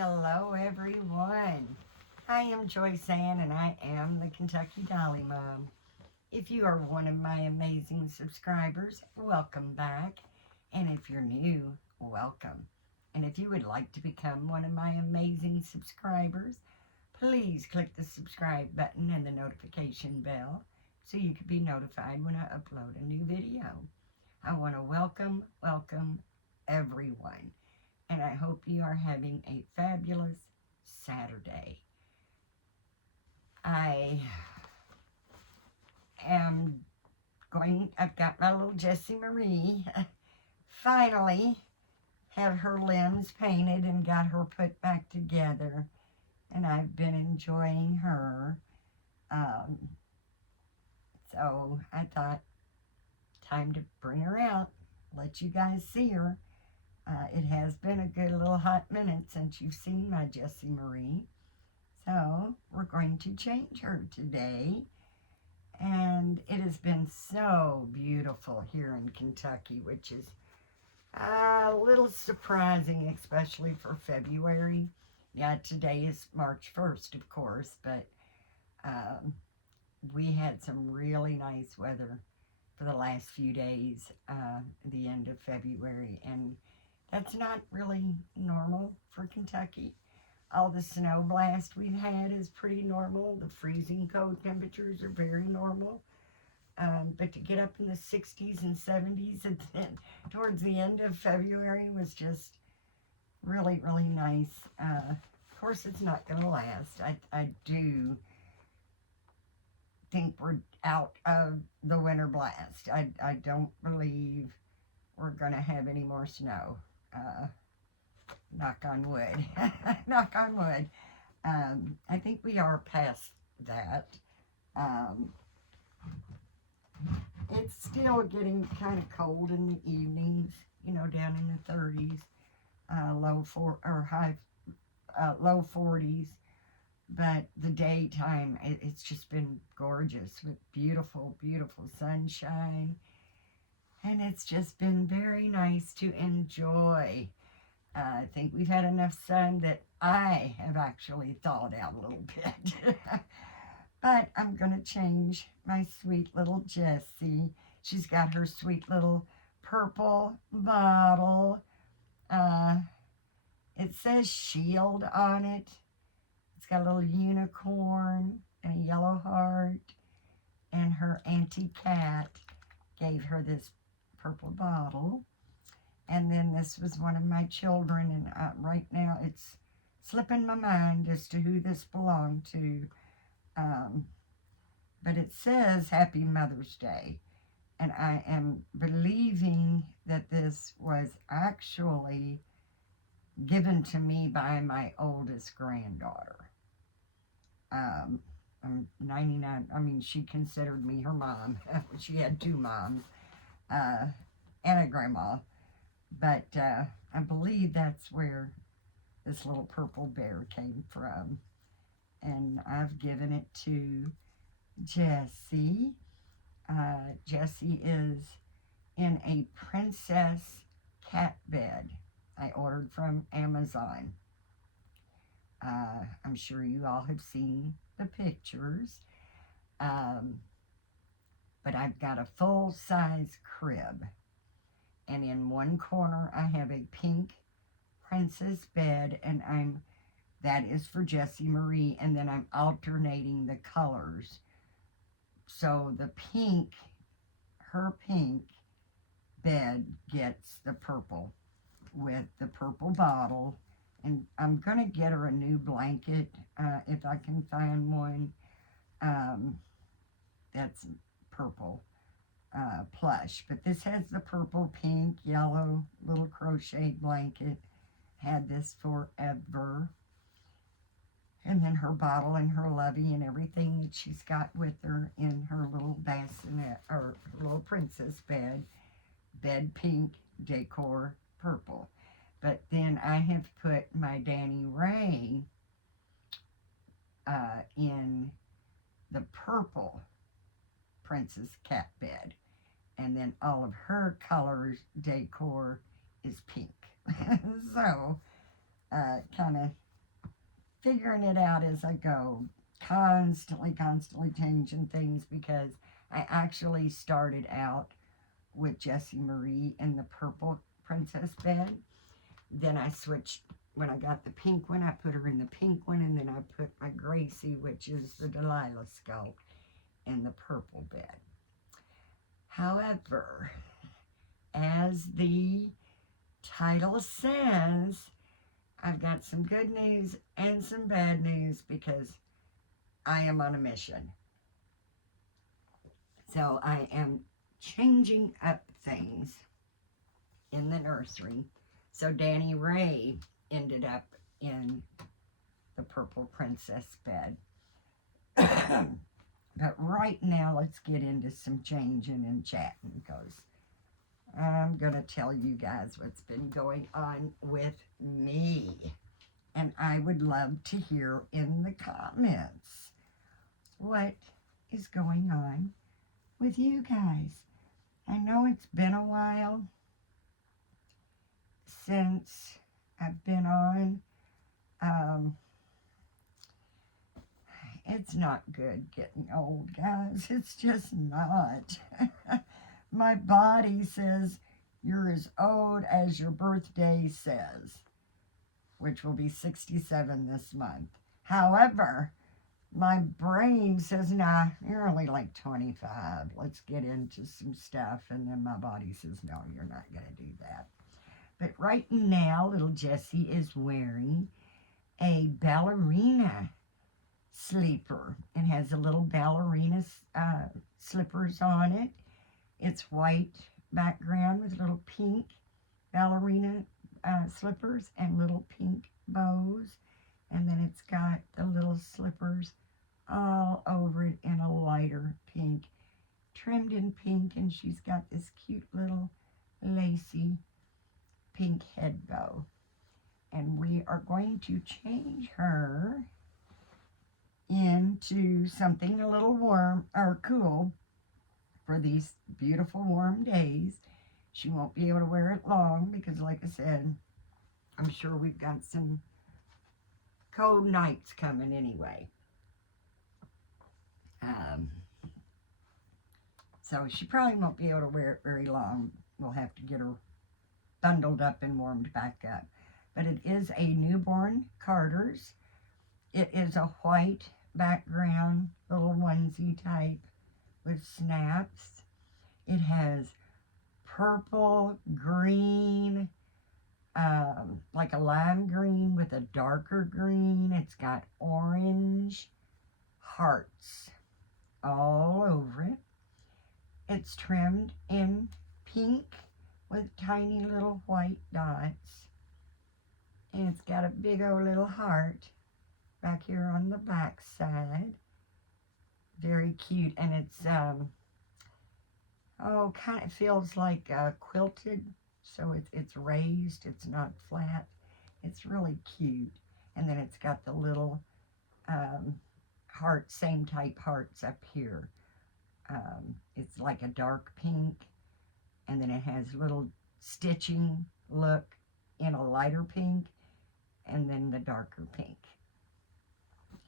Hello, everyone. I am Joyce Ann, and I am the Kentucky Dolly Mom. If you are one of my amazing subscribers, welcome back. And if you're new, welcome. And if you would like to become one of my amazing subscribers, please click the subscribe button and the notification bell so you can be notified when I upload a new video. I want to welcome everyone. And I hope you are having a fabulous Saturday. I've got my little Jessie Marie. Finally have her limbs painted and got her put back together. And I've been enjoying her. So I thought, time to bring her out, let you guys see her. It has been a good little hot minute since you've seen my Jessie Marie. So we're going to change her today. And it has been so beautiful here in Kentucky, which is a little surprising, especially for February. Yeah, today is March 1st, of course, but we had some really nice weather for the last few days, the end of February, and that's not really normal for Kentucky. All the snow blast we've had is pretty normal. The freezing cold temperatures are very normal. But to get up in the 60s and 70s and then towards the end of February was just really, really nice. Of course, it's not going to last. I do think we're out of the winter blast. I don't believe we're going to have any more snow. Knock on wood. Knock on wood. I think we are past that. It's still getting kind of cold in the evenings, down in the 30s, low 40s. But the daytime, it's just been gorgeous with beautiful, beautiful sunshine. And it's just been very nice to enjoy. I think we've had enough sun that I have actually thawed out a little bit. But I'm going to change my sweet little Jessie. She's got her sweet little purple bottle. It says shield on it. It's got a little unicorn and a yellow heart. And her auntie cat gave her this purple bottle. And then this was one of my children, and right now it's slipping my mind as to who this belonged to. But it says Happy Mother's Day, and I am believing that this was actually given to me by my oldest granddaughter. I'm 99, she considered me her mom. She had two moms, and a grandma. But I believe that's where this little purple bear came from. And I've given it to Jessie. Jessie is in a princess cat bed I ordered from Amazon. I'm sure you all have seen the pictures. But I've got a full-size crib. And in one corner, I have a pink princess bed, and that is for Jessie Marie, and then I'm alternating the colors. So the pink, her pink bed gets the purple with the purple bottle, and I'm going to get her a new blanket if I can find one that's purple. Plush, but this has the purple, pink, yellow little crocheted blanket. Had this forever. And then her bottle and her lovey and everything that she's got with her in her little bassinet, or her little princess bed. Bed pink, decor purple. But then I have put my Danny Ray in the purple princess cat bed. And then all of her colors decor is pink. So, kind of figuring it out as I go, constantly changing things because I actually started out with Jessie Marie in the purple princess bed. Then I switched when I got the pink one. I put her in the pink one, and then I put my Gracie, which is the Delilah sculpt, in the purple bed. However, as the title says, I've got some good news and some bad news because I am on a mission. So I am changing up things in the nursery. So Danny Ray ended up in the purple princess bed. But right now, let's get into some changing and chatting because I'm going to tell you guys what's been going on with me. And I would love to hear in the comments what is going on with you guys. I know it's been a while since I've been on. It's not good getting old, guys. It's just not. My body says you're as old as your birthday says, which will be 67 this month. However, my brain says, nah, you're only like 25. Let's get into some stuff. And then my body says, no, you're not going to do that. But right now, little Jessie is wearing a ballerina sleeper. It has a little ballerina slippers on it. It's white background with little pink ballerina slippers and little pink bows. And then it's got the little slippers all over it in a lighter pink, trimmed in pink. And she's got this cute little lacy pink head bow. And we are going to change her into something a little warm or cool for these beautiful warm days. She won't be able to wear it long because, like I said, I'm sure we've got some cold nights coming anyway. So she probably won't be able to wear it very long. We'll have to get her bundled up and warmed back up. But it is a newborn Carter's. It is a white background, little onesie type with snaps. It has purple, green, like a lime green with a darker green. It's got orange hearts all over it. It's trimmed in pink with tiny little white dots. And it's got a big old little heart back here on the back side. Very cute. And it's, kind of feels like quilted. So it's raised. It's not flat. It's really cute. And then it's got the little heart, same type hearts up here. It's like a dark pink. And then it has little stitching look in a lighter pink. And then the darker pink.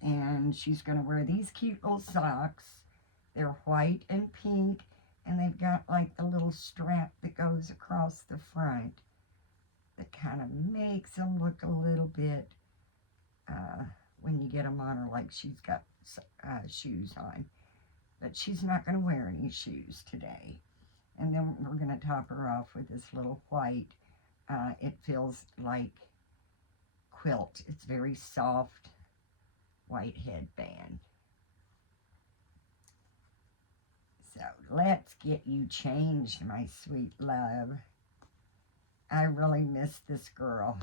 And she's going to wear these cute little socks. They're white and pink. And they've got like the little strap that goes across the front that kind of makes them look a little bit, when you get them on her, like she's got shoes on. But she's not going to wear any shoes today. And then we're going to top her off with this little white. It feels like quilt. It's very soft white headband. So let's get you changed, my sweet love. I really miss this girl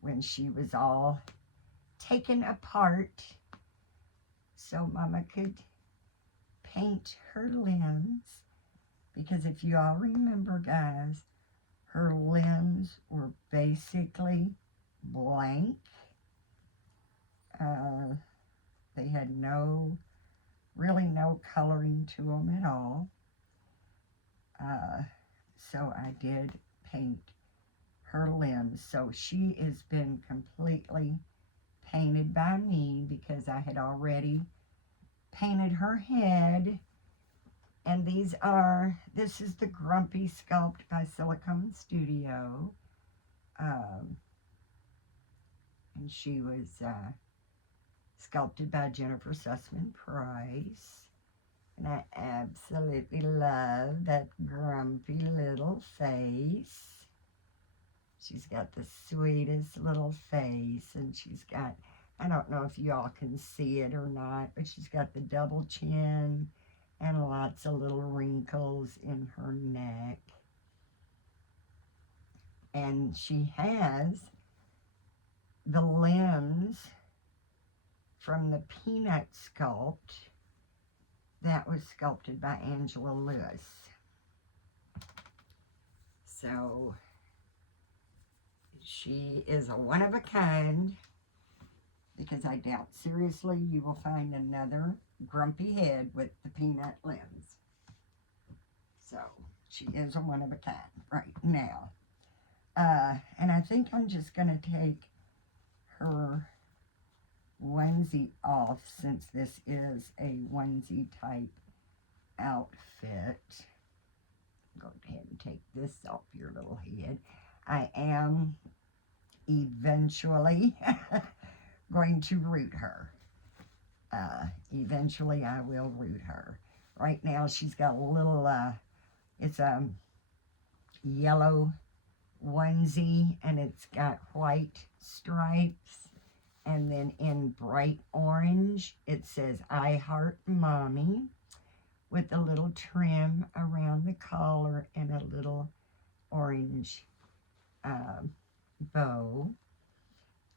when she was all taken apart so Mama could paint her limbs. Because if you all remember, guys, her limbs were basically blank. They had really no coloring to them at all. So I did paint her limbs. So she has been completely painted by me because I had already painted her head. And this is the Grumpy Sculpt by Silicone Studio. And she was sculpted by Jennifer Sussman Price. And I absolutely love that grumpy little face. She's got the sweetest little face, and she's got, I don't know if y'all can see it or not, but she's got the double chin and lots of little wrinkles in her neck. And she has the limbs from the Peanut sculpt that was sculpted by Angela Lewis. So she is a one of a kind, because I doubt seriously you will find another grumpy head with the peanut limbs. So she is a one of a kind right now. And I think I'm just going to take her onesie off, since this is a onesie type outfit. Go ahead and take this off your little head. I am eventually going to root her. Eventually I will root her. Right now she's got a little, it's a yellow onesie, and it's got white stripes, and then in bright orange it says I Heart Mommy, with a little trim around the collar and a little orange bow.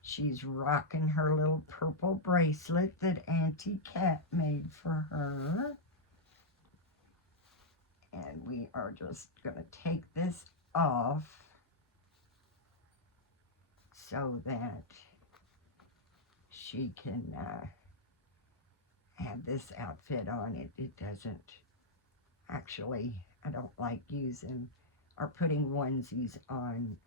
She's rocking her little purple bracelet that Auntie Kat made for her. And we are just going to take this off so that she can have this outfit on. It doesn't actually, I don't like using or putting onesies on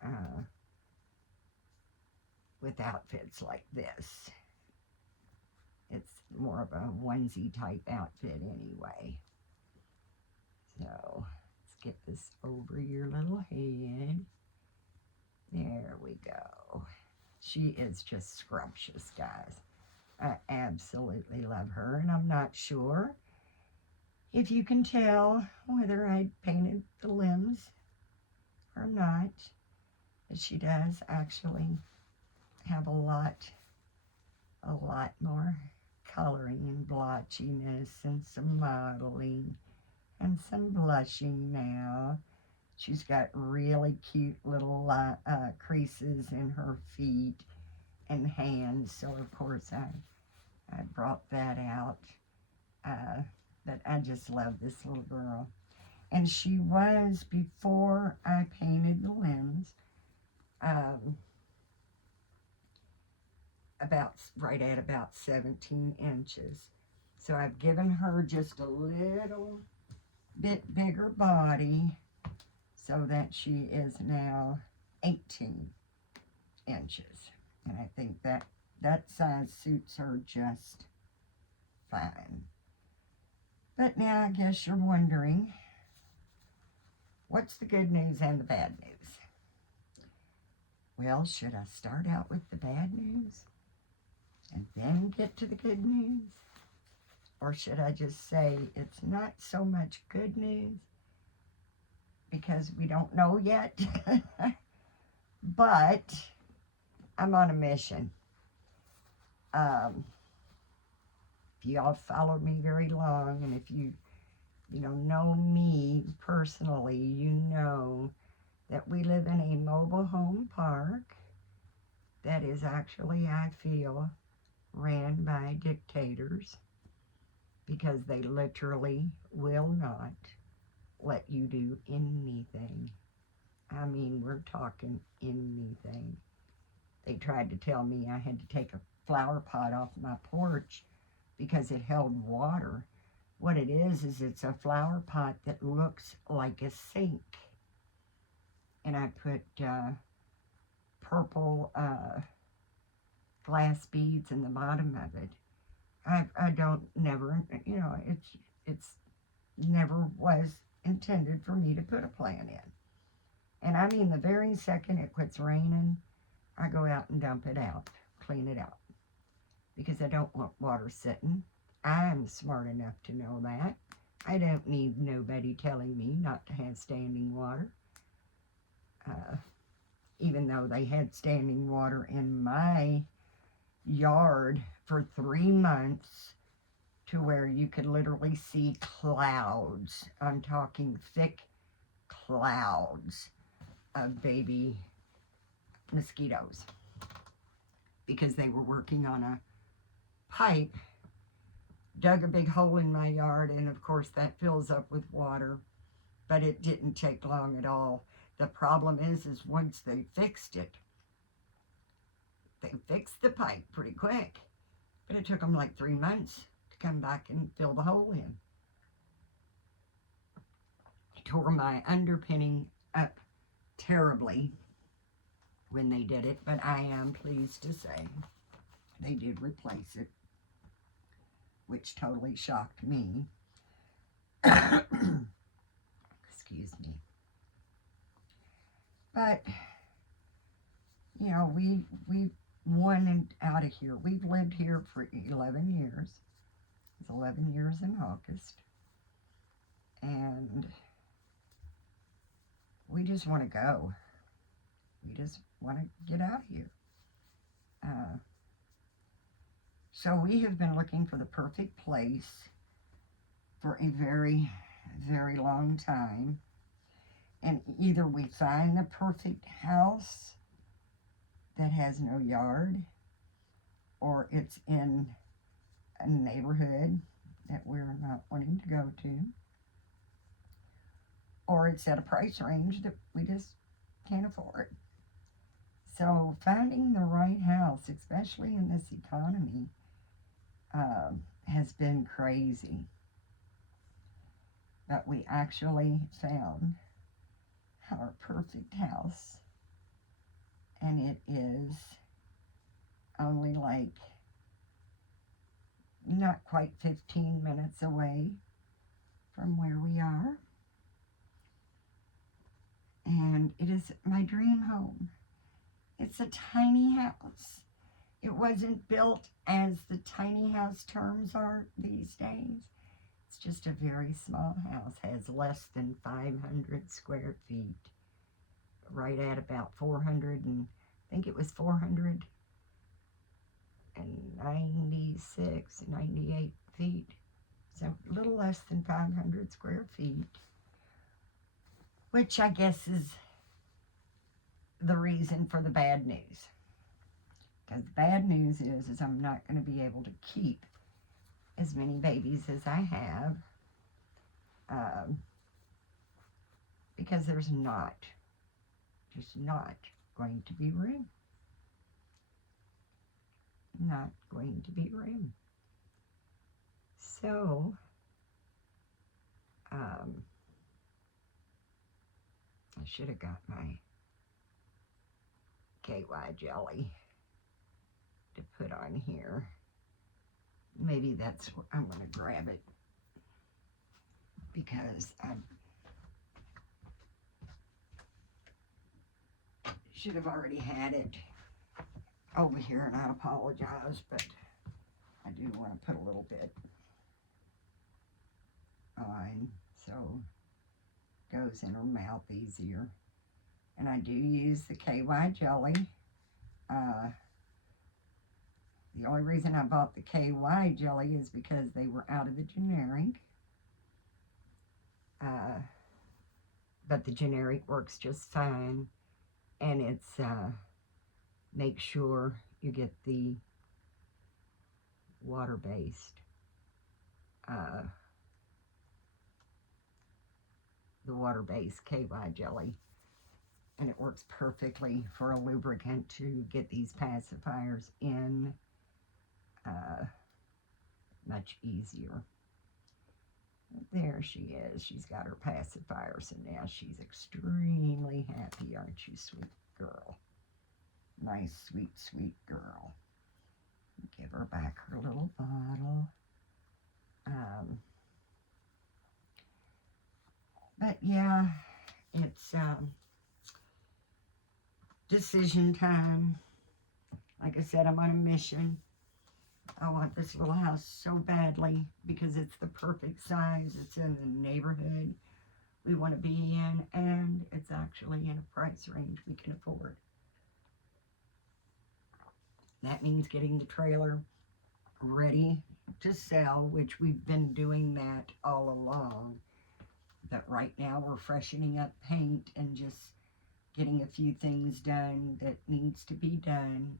with outfits like this. It's more of a onesie type outfit anyway. So let's get this over your little head. There we go. She is just scrumptious, guys. I absolutely love her, and I'm not sure if you can tell whether I painted the limbs or not, but she does actually have a lot more coloring and blotchiness and some modeling and some blushing now. She's got really cute little creases in her feet and hands, so of course I brought that out. But I just love this little girl. And she was, before I painted the limbs, right at about 17 inches. So I've given her just a little bit bigger body so that she is now 18 inches. And I think that size suits her just fine. But now I guess you're wondering, what's the good news and the bad news? Well, should I start out with the bad news and then get to the good news? Or should I just say it's not so much good news because we don't know yet? But I'm on a mission. If y'all followed me very long, and if you know me personally, you know that we live in a mobile home park that is actually, I feel, ran by dictators, because they literally will not let you do anything. I mean, we're talking anything. They tried to tell me I had to take a flower pot off my porch because it held water. What it is it's a flower pot that looks like a sink. And I put purple glass beads in the bottom of it. I don't never, it's never was intended for me to put a plant in. And I mean, the very second it quits raining, I go out and dump it out, clean it out, because I don't want water sitting. I'm smart enough to know that. I don't need nobody telling me not to have standing water. Uh, Even though they had standing water in my yard for 3 months, to where you could literally see clouds. I'm talking thick clouds of baby mosquitoes, because they were working on a pipe, dug a big hole in my yard, and of course that fills up with water. But it didn't take long at all. The problem is once they fixed it, they fixed the pipe pretty quick, but it took them like 3 months to come back and fill the hole in. It tore my underpinning up terribly when they did it, but I am pleased to say they did replace it, which totally shocked me. Excuse me. But, we wanted out of here. We've lived here for 11 years. It's 11 years in August. And we just want to go. We just want to get out of here. So we have been looking for the perfect place for a very, very long time. And either we find the perfect house that has no yard, or it's in a neighborhood that we're not wanting to go to, or it's at a price range that we just can't afford. So finding the right house, especially in this economy, has been crazy. But we actually found our perfect house, and it is only like not quite 15 minutes away from where we are, and it is my dream home. It's a tiny house. It wasn't built as the tiny house terms are these days. It's just a very small house, has less than 500 square feet, right at about 400, and I think it was 496, 98 feet, so a little less than 500 square feet, which I guess is the reason for the bad news. Because the bad news is I'm not going to be able to keep as many babies as I have, because there's just not going to be room. Not going to be room. So, I should have got my KY jelly to put on here. Maybe that's what I'm going to grab it, because I should have already had it over here, and I apologize, but I do want to put a little bit on so it goes in her mouth easier. And I do use the KY jelly. The only reason I bought the KY jelly is because they were out of the generic. But the generic works just fine. And it's, make sure you get the water-based. The water-based KY jelly. And it works perfectly for a lubricant to get these pacifiers in. Much easier. There she is. She's got her pacifiers, and now she's extremely happy, aren't you, sweet girl? Nice, sweet, sweet girl. her back her little bottle. But yeah, it's decision time. Like I said, I'm on a mission. I want this little house so badly because it's the perfect size. It's in the neighborhood we want to be in, and it's actually in a price range we can afford. That means getting the trailer ready to sell, which we've been doing that all along. But right now we're freshening up paint and just getting a few things done that needs to be done.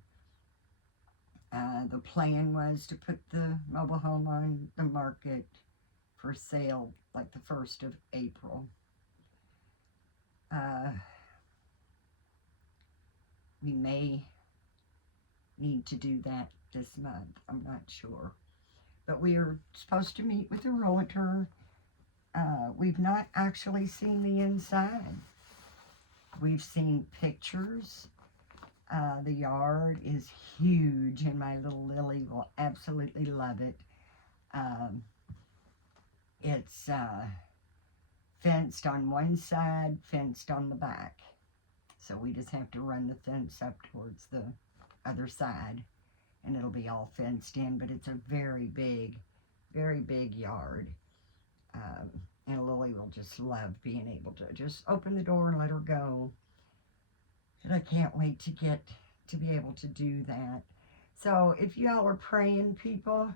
The plan was to put the mobile home on the market for sale like the 1st of April. We may need to do that this month. I'm not sure. But we are supposed to meet with a realtor. We've not actually seen the inside. We've seen pictures. The yard is huge, and my little Lily will absolutely love it. It's fenced on one side, fenced on the back. So we just have to run the fence up towards the other side, and it'll be all fenced in. But it's a very big yard. And Lily will just love being able to just open the door and let her go. And I can't wait to be able to do that. So if y'all are praying, people,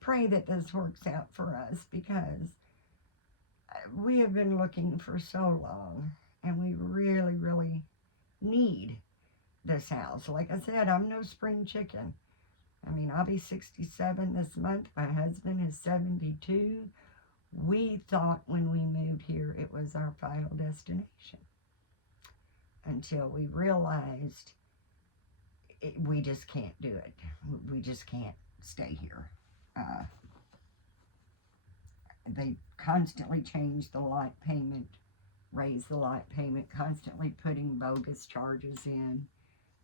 pray that this works out for us, because we have been looking for so long, and we really need this house. Like I said, I'm no spring chicken. I mean, I'll be 67 this month. My husband is 72. We thought when we moved here it was our final destination, until we realized we just can't do it. We just can't stay here. They constantly change the lot payment, raise the lot payment, constantly putting bogus charges in,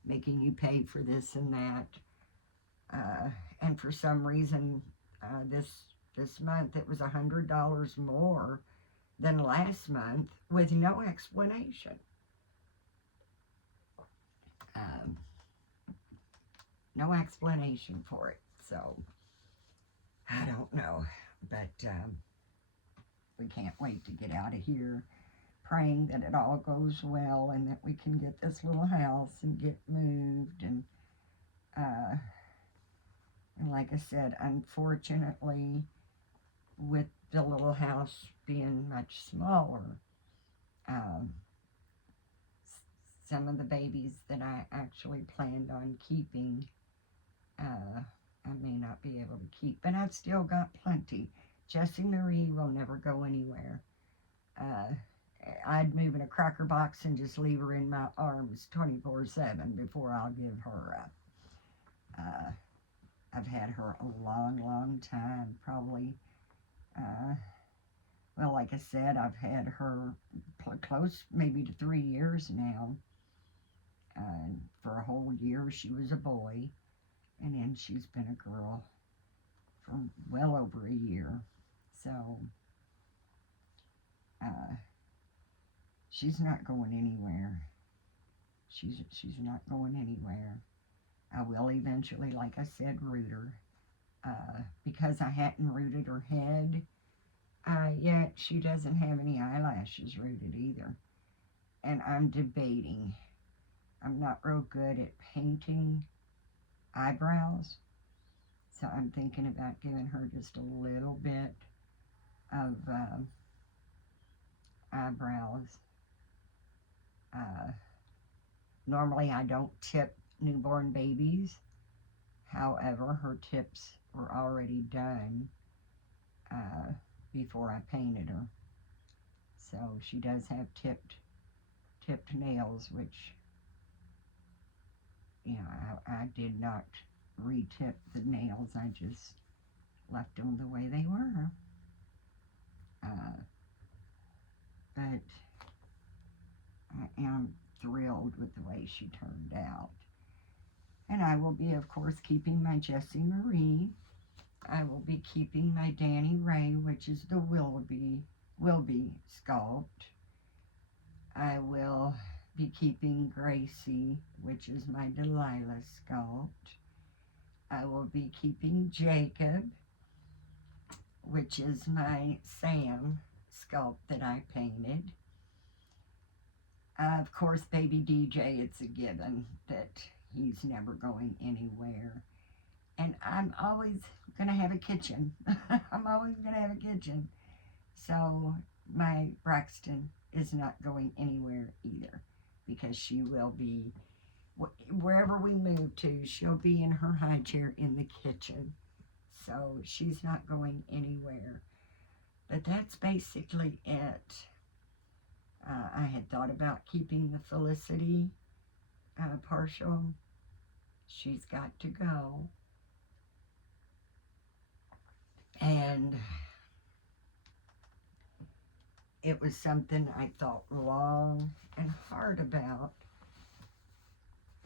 making you pay for this and that. And for some reason, this month it was $100 more than last month with no explanation. No explanation for it. So I don't know, but we can't wait to get out of here, praying that it all goes well and that we can get this little house and get moved. And like I said, unfortunately, with the little house being much smaller, some of the babies that I actually planned on keeping, I may not be able to keep, but I've still got plenty. Jessie Marie will never go anywhere. I'd move in a cracker box and just leave her in my arms 24/7 before I'll give her up. I've had her a long time, probably, well, like I said, I've had her close maybe to 3 years now. For a whole year she was a boy, and then she's been a girl for well over a year. So she's not going anywhere. She's not going anywhere. I will eventually, like I said, root her. Because I hadn't rooted her head yet, she doesn't have any eyelashes rooted either. And I'm debating. I'm not real good at painting eyebrows, so I'm thinking about giving her just a little bit of eyebrows. Normally I don't tip newborn babies. However, her tips were already done before I painted her. So she does have tipped nails, which, you know, I did not re-tip the nails. I just left them the way they were. But I am thrilled with the way she turned out. And I will be, of course, keeping my Jessie Marie. I will be keeping my Danny Ray, which is the Wilby sculpt. I will be keeping Gracie, which is my Delilah sculpt. I will be keeping Jacob, which is my Sam sculpt that I painted. Of course, baby DJ, it's a given that he's never going anywhere. And I'm always going to have a kitchen. I'm always going to have a kitchen. So my Braxton is not going anywhere either, because she will be, wherever we move to, she'll be in her high chair in the kitchen. So she's not going anywhere. But that's basically it. I had thought about keeping the Felicity partial. She's got to go. And it was something I thought long and hard about,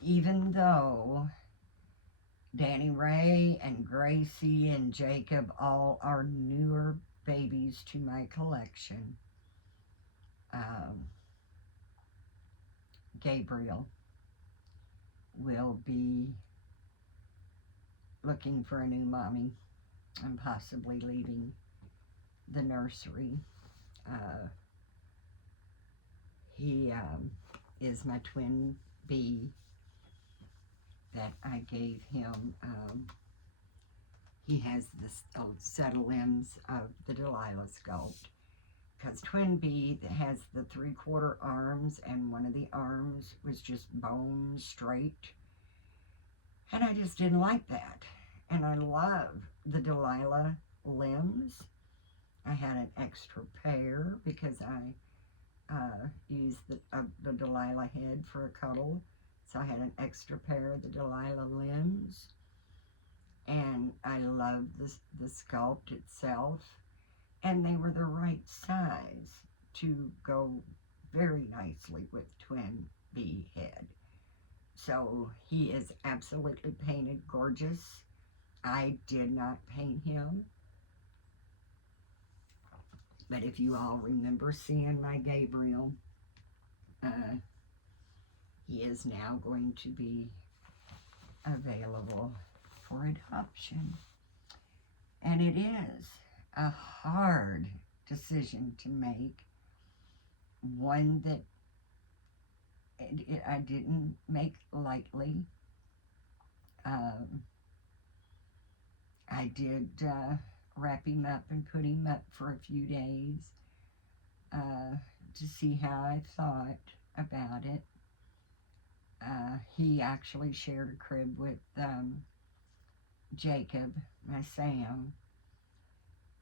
even though Danny Ray and Gracie and Jacob all are newer babies to my collection. Gabriel will be looking for a new mommy and possibly leaving the nursery. He is my twin B that I gave him. He has this set of limbs of the Delilah sculpt, because twin B has the 3/4 arms, and one of the arms was just bone straight, and I just didn't like that. And I love the Delilah limbs. I had an extra pair because I used the Delilah head for a cuddle, so I had an extra pair of the Delilah limbs. And I love the sculpt itself, and they were the right size to go very nicely with twin B head. So he is absolutely painted gorgeous. I did not paint him, but if you all remember seeing my Gabriel, he is now going to be available for adoption. And it is a hard decision to make, one that I didn't make lightly. I did wrap him up and put him up for a few days to see how I thought about it. He actually shared a crib with Jacob, my Sam.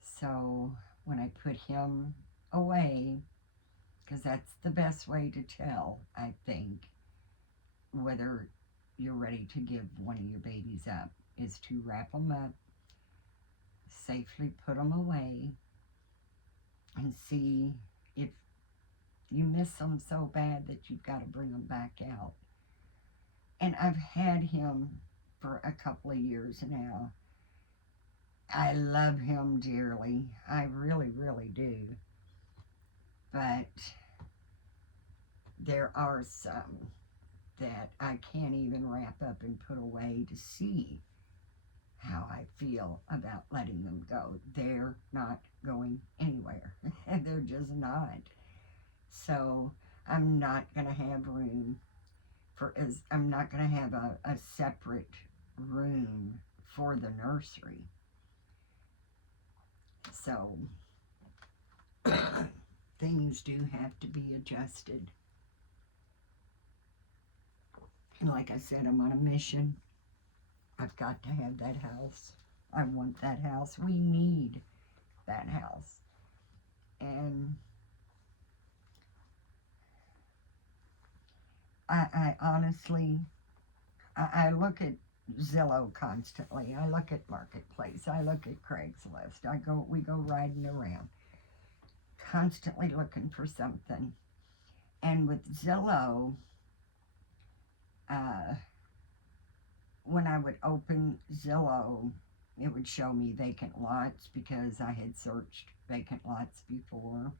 So when I put him away, because that's the best way to tell, I think, whether you're ready to give one of your babies up, is to wrap them up, safely put them away, and see if you miss them so bad that you've got to bring them back out. And I've had him for a couple of years now. I love him dearly. I really, really do. But there are some that I can't even wrap up and put away to see how I feel about letting them go. They're not going anywhere. They're just not. So I'm not going to have room I'm not going to have a separate room for the nursery. So things do have to be adjusted. And like I said, I'm on a mission. I've got to have that house. I want that house. We need that house. And I honestly, I look at Zillow constantly. I look at Marketplace. I look at Craigslist. We go riding around, constantly looking for something. And with Zillow, when I would open Zillow, it would show me vacant lots because I had searched vacant lots before.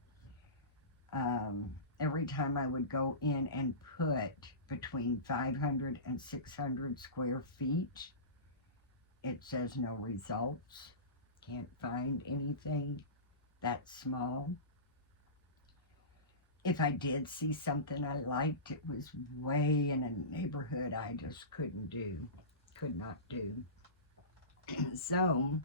Every time I would go in and put between 500 and 600 square feet, it says no results. Can't find anything that small. If I did see something I liked, it was way in a neighborhood I just could not do. So,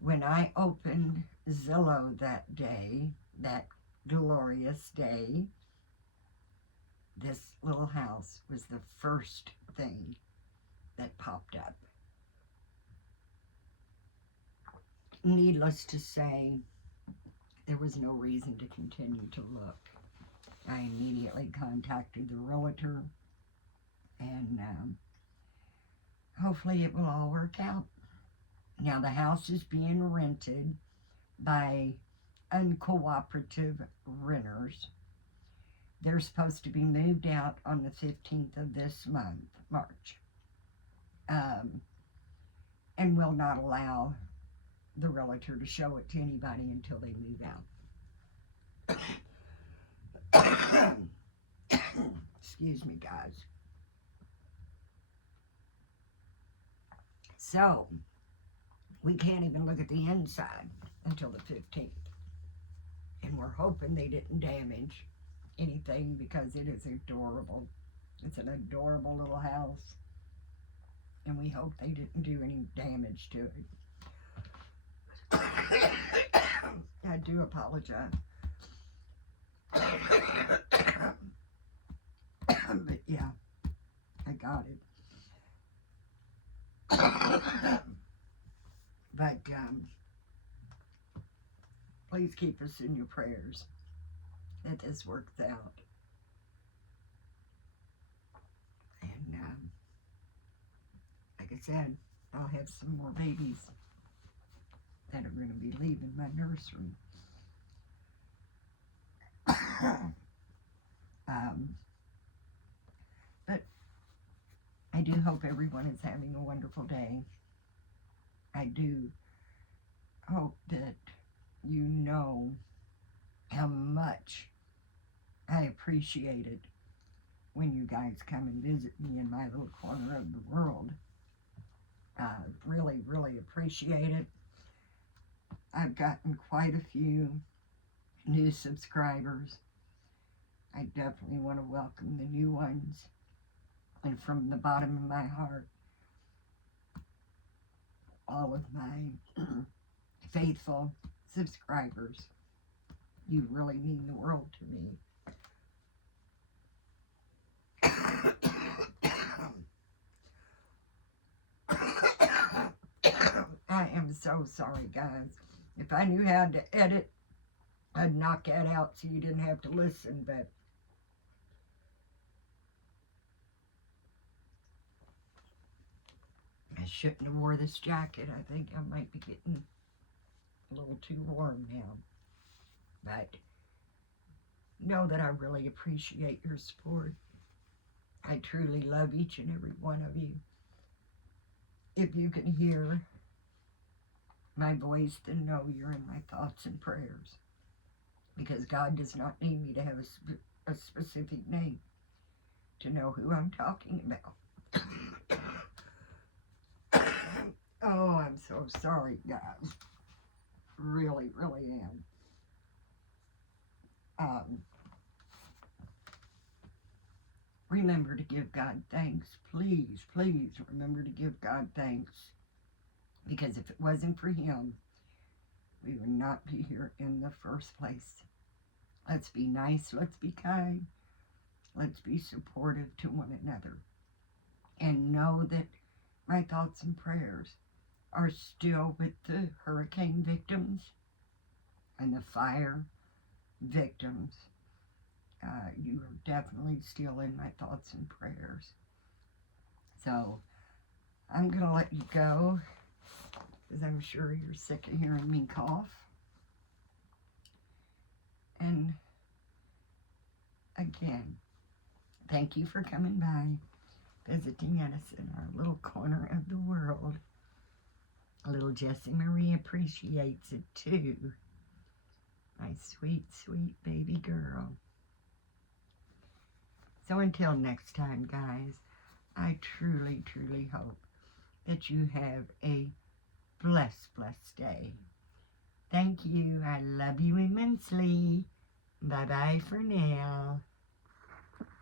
when I opened Zillow that day, that glorious day, this little house was the first thing that popped up. Needless to say, there was no reason to continue to look. I immediately contacted the realtor, and hopefully it will all work out. Now, the house is being rented by uncooperative renters. They're supposed to be moved out on the 15th of this month, March, and will not allow the realtor to show it to anybody until they move out. Excuse me, guys. So, we can't even look at the inside until the 15th. And we're hoping they didn't damage anything because it is adorable. It's an adorable little house. And we hope they didn't do any damage to it. I do apologize. But yeah, I got it. But please keep us in your prayers that this works out. And like I said, I'll have some more babies that are going to be leaving my nursery. But I do hope everyone is having a wonderful day. I do hope that you know how much I appreciate it when you guys come and visit me in my little corner of the world. Really, really appreciate it. I've gotten quite a few new subscribers. I definitely want to welcome the new ones. And from the bottom of my heart, all of my faithful subscribers, you really mean the world to me. I am so sorry, guys. If I knew how to edit, I'd knock that out so you didn't have to listen, but I shouldn't have wore this jacket. I think I might be getting a little too warm now. But know that I really appreciate your support. I truly love each and every one of you. If you can hear my voice, then know you're in my thoughts and prayers. Because God does not need me to have a specific name to know who I'm talking about. Oh, I'm so sorry, guys. Really, really am. Remember to give God thanks. Please, please remember to give God thanks. Because if it wasn't for Him, we would not be here in the first place. Let's be nice. Let's be kind. Let's be supportive to one another. And know that my thoughts and prayers are still with the hurricane victims and the fire victims. You are definitely still in my thoughts and prayers. So I'm going to let you go because I'm sure you're sick of hearing me cough. And again, thank you for coming by. visiting us in our little corner of the world. Little Jessie Marie appreciates it too. My sweet, sweet baby girl. So until next time, guys, I truly, truly hope that you have a blessed, blessed day. Thank you. I love you immensely. Bye-bye for now.